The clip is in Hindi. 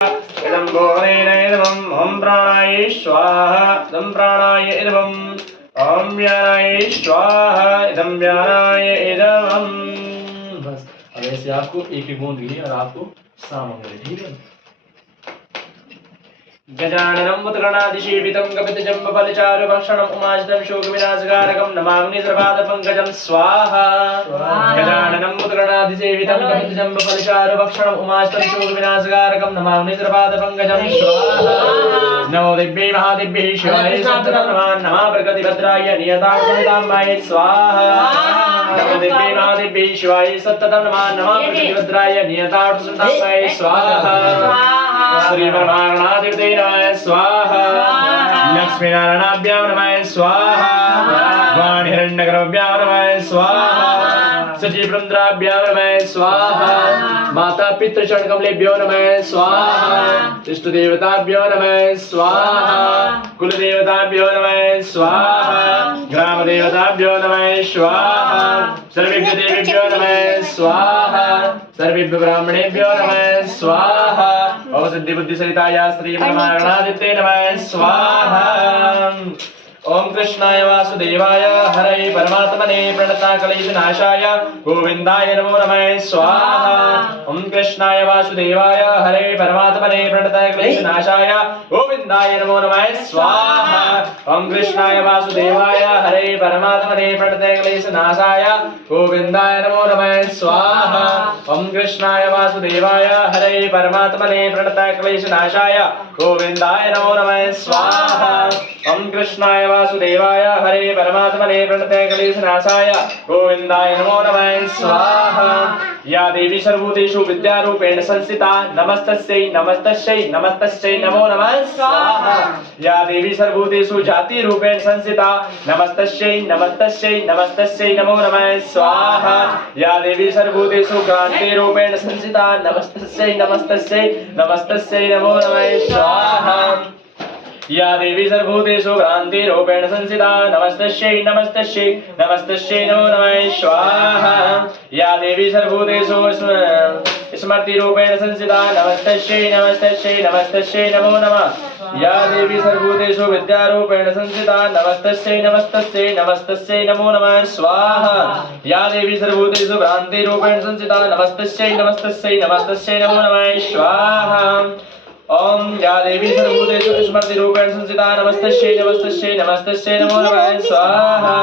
इदं भुवनेन इदमं ॐ प्राणाय स्वाहा इदं प्राणाय इदमं ॐ व्यानाय स्वाहा इदं व्यानाय इदमं। बस अब ऐसे आपको एक एक बूंद ली और आपको सामग्री, ठीक है। गजाननं मुद्गणादिसेवितं कपितजम्बफलचारुभक्षणम् उमाजितं शोकविनाशकारकं नमामि सर्वादपङ्कजं स्वाहा। गजाननं मुद्गणादिसेवितं कपितजम्बफलचारुभक्षणम् उमाजितं शोकविनाशकारकं नमामि सर्वादपङ्कजं स्वाहा। नमो दिव्यै महादिव्यै शिवाय सत्ततं नमः प्रकृतिभद्राय नियतां स्वाहा। नमो दिव्यै महादिव्यै शिवाय सत्ततं नमः प्रकृतिभद्राय नियतां स्वाहा। श्री परमागणाधिपतये नमः स्वाहा। लक्ष्मीनारायणाभ्यां नमः स्वाहा। वाणिहिरण्यगर्भाभ्यां नमः स्वाहा। सजीवरुद्राभ्यां नमः स्वाहा। माता पितृचरणकमलेभ्यो नमः स्वाहा। इष्टदेवताभ्यो नमः स्वाहा। कुलदेवताभ्यो नमः स्वाहा। ग्रामदेवताभ्यो नमः स्वाहा। सर्वेभ्यो देवेभ्यो नमः स्वाहा। सर्वेभ्यो ब्राह्मणेभ्यो नमः स्वाहा। ओम सिद्धि बुद्धि सहिताय श्री परमागणाधिपतये नमः स्वाहा। ओम कृष्णाय वासुदेवाय हरे परमात्मने प्रणताकलेशनाशाय गोविंदाय नमो नमः स्वाहा। ओम कृष्णाय वासुदेवाय हरे परमात्मने प्रणताकलेशनाशाय गोविंदाय नमो नमः स्वाहा। ओम कृष्णाय वासुदेवाय हरे परमात्मने प्रणताकलेशनाशाय गोविंदाय नमो नमः स्वाहा। ओम कृष्णाय वासुदेवाय हरे परमात्मने प्रणताकलेशनाशाय गोविंदाय नमो नमः स्वाहा। ओम कृष्णाय वासुदेवाय हरे परमात्मने प्रणतक्लेशनाशाय गोविंदाय नमो नमः स्वाहा। या देवी सर्वभूतेषु विद्यारूपेण संस्थिता नमस्तस्यै नमस्तस्यै नमस्तस्यै नमो नमः स्वाहा। या देवी सर्वभूतेषु जाति रूपेण संस्थिता नमस्तस्यै नमस्तस्यै नमस्तस्यै नमो नमः स्वाहा। या देवी सर्वभूतेषु क्रांति रूपेण संस्थिता नमस्तस्यै नमस्तस्यै नमस्तस्यै नमो नमः स्वाहा। या देवी सर्वभूतेषु भ्रांति रूपेण संस्थिता नमस्तस्यै नमस्तस्यै नमस्तस्यै नमो नमः स्वाहा। या देवी सर्वभूतेषु स्मृति रूपेण संस्थिता नमस्तस्यै नमस्तस्यै नमस्तस्यै नमो नमः। या देवी सर्वभूतेषु विद्या रूपेण संस्थिता नमस्तस्यै नमस्तस्यै नमस्तस्यै नमो नमः स्वाहा। या देवी सर्वभूतेषु भ्रांति रूपेण संस्थिता नमस्तस्यै नमस्तस्यै नमस्तस्यै नमो नमः स्वाहा। ओम या देवी सर्वभूतेषु स्मृति रूपेण संस्थिता नमस्तस्यै नमस्तस्यै नमस्तस्यै नमो नमः स्वाहा।